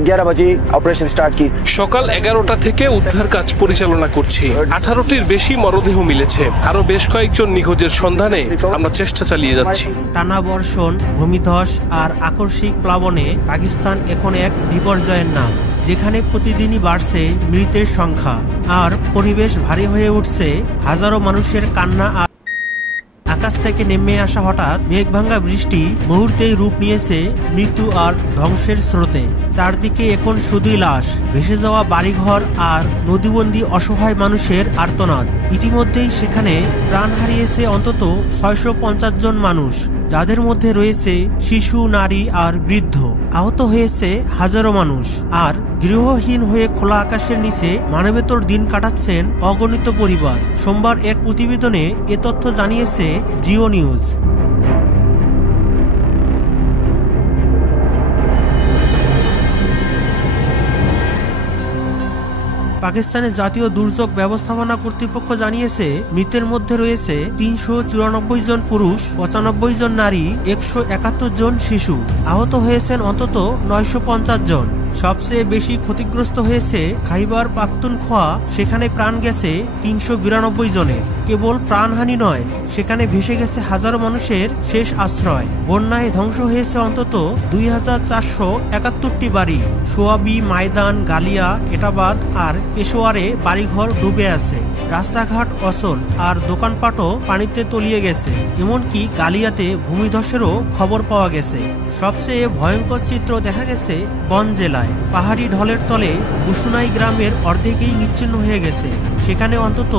11 बजे operation start की। সকাল 11টা থেকে উদ্ধার কাজ পরিচালনা করছি। 18টির বেশি মরদেহ মিলেছে। আরো বেশ কয়েকজন নিখোঁজের সন্ধানে আমরা চেষ্টা চালিয়ে যাচ্ছি। টানা বর্ষণ, ভূমিধস আর আকস্মিক প্লাবনে পাকিস্তান এখন এক বিপর্যয়ের নাম, যেখানে প্রতিদিনই বাড়ছে মৃতের সংখ্যা আর পরিবেশ ভারী হয়ে উঠছে হাজারো মানুষের কান্না। আকাশ থেকে নেমে আসা হঠাৎ মেঘভাঙ্গা বৃষ্টি মুহূর্তেই রূপ নিয়েছে মৃত্যু আর ধ্বংসের স্রোতে। চারদিকে এখন শুধুই লাশ, ভেসে যাওয়া বাড়িঘর আর নদীবন্দী অসহায় মানুষের আর্তনাদ। ইতিমধ্যেই সেখানে প্রাণ হারিয়েছে অন্তত 650 জন মানুষ, যাদের মধ্যে রয়েছে শিশু, নারী আর বৃদ্ধ। আহত হয়েছে হাজারো মানুষ, আর গৃহহীন হয়ে খোলা আকাশের নিচে মানবেতর দিন কাটাচ্ছেন অগণিত পরিবার। সোমবার এক প্রতিবেদনে এ তথ্য জানিয়েছে জিও নিউজ। পাকিস্তানের জাতীয় দুর্যোগ ব্যবস্থাপনা কর্তৃপক্ষ জানিয়েছে, মৃতের মধ্যে রয়েছে 394 জন পুরুষ, 95 জন নারী, 171 জন শিশু। আহত হয়েছেন অন্তত 950 জন। সবচেয়ে বেশি ক্ষতিগ্রস্ত হয়েছে খাইবার পাখতুনখোয়া, সেখানে প্রাণ গেছে 392 জনের। কেবল প্রাণহানি নয়, সেখানে ভেসে গেছে হাজারো মানুষের শেষ আশ্রয়। বন্যায় ধ্বংস হয়েছে অন্তত 2471টি বাড়ি। সোয়াবি, ময়দান, গালিয়া, এটাবাদ আর পেশোয়ারে বাড়িঘর ডুবে আছে। রাস্তাঘাট অচল আর দোকানপাটও পানিতে তলিয়ে গেছে। এমনকি গালিয়াতে ভূমিধসেরও খবর পাওয়া গেছে। সবচেয়ে ভয়ঙ্কর চিত্র দেখা গেছে বন জেলায়। পাহাড়ি ঢলের তলে বুসুনাই গ্রামের অর্ধেকই নিচ্ছিন্ন হয়ে গেছে। সেখানে অন্তত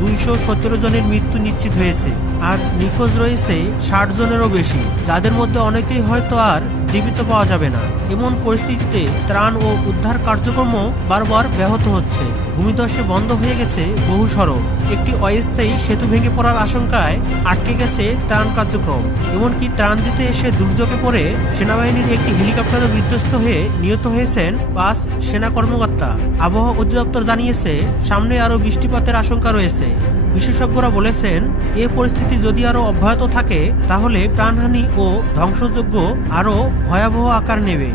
217 জনের মৃত্যু নিশ্চিত হয়েছে, আর নিখোঁজ রয়েছে 60 জনেরও বেশি, যাদের মধ্যে অনেকেই হয়তো আর জীবিত পাওয়া যাবে না। এমন পরিস্থিতিতে ত্রাণ ও উদ্ধার কার্যক্রম বারবার ব্যাহত হচ্ছে। ভূমিধসে বন্ধ হয়ে গেছে বহু সড়ক। একটি অস্থায়ী সেতু ভেঙে পড়ার আশঙ্কায় আটকে গেছে ত্রাণ কার্যক্রম। এমনকি ত্রাণ দিতে এসে দুর্যোগে পড়ে সেনাবাহিনীর একটি হেলিকপ্টারও বিধ্বস্ত হয়ে নিহত হয়েছেন 5 সেনা কর্মকর্তা। আবহাওয়া অধিদপ্তর জানিয়েছে, সামনে আরও বৃষ্টিপাতের আশঙ্কা রয়েছে। বিশেষজ্ঞরা বলেছেন, এ পরিস্থিতি যদি আরও অব্যাহত থাকে তাহলে প্রাণহানি ও ধ্বংসযজ্ঞ আরও ভয়াবহ আকার নেবে।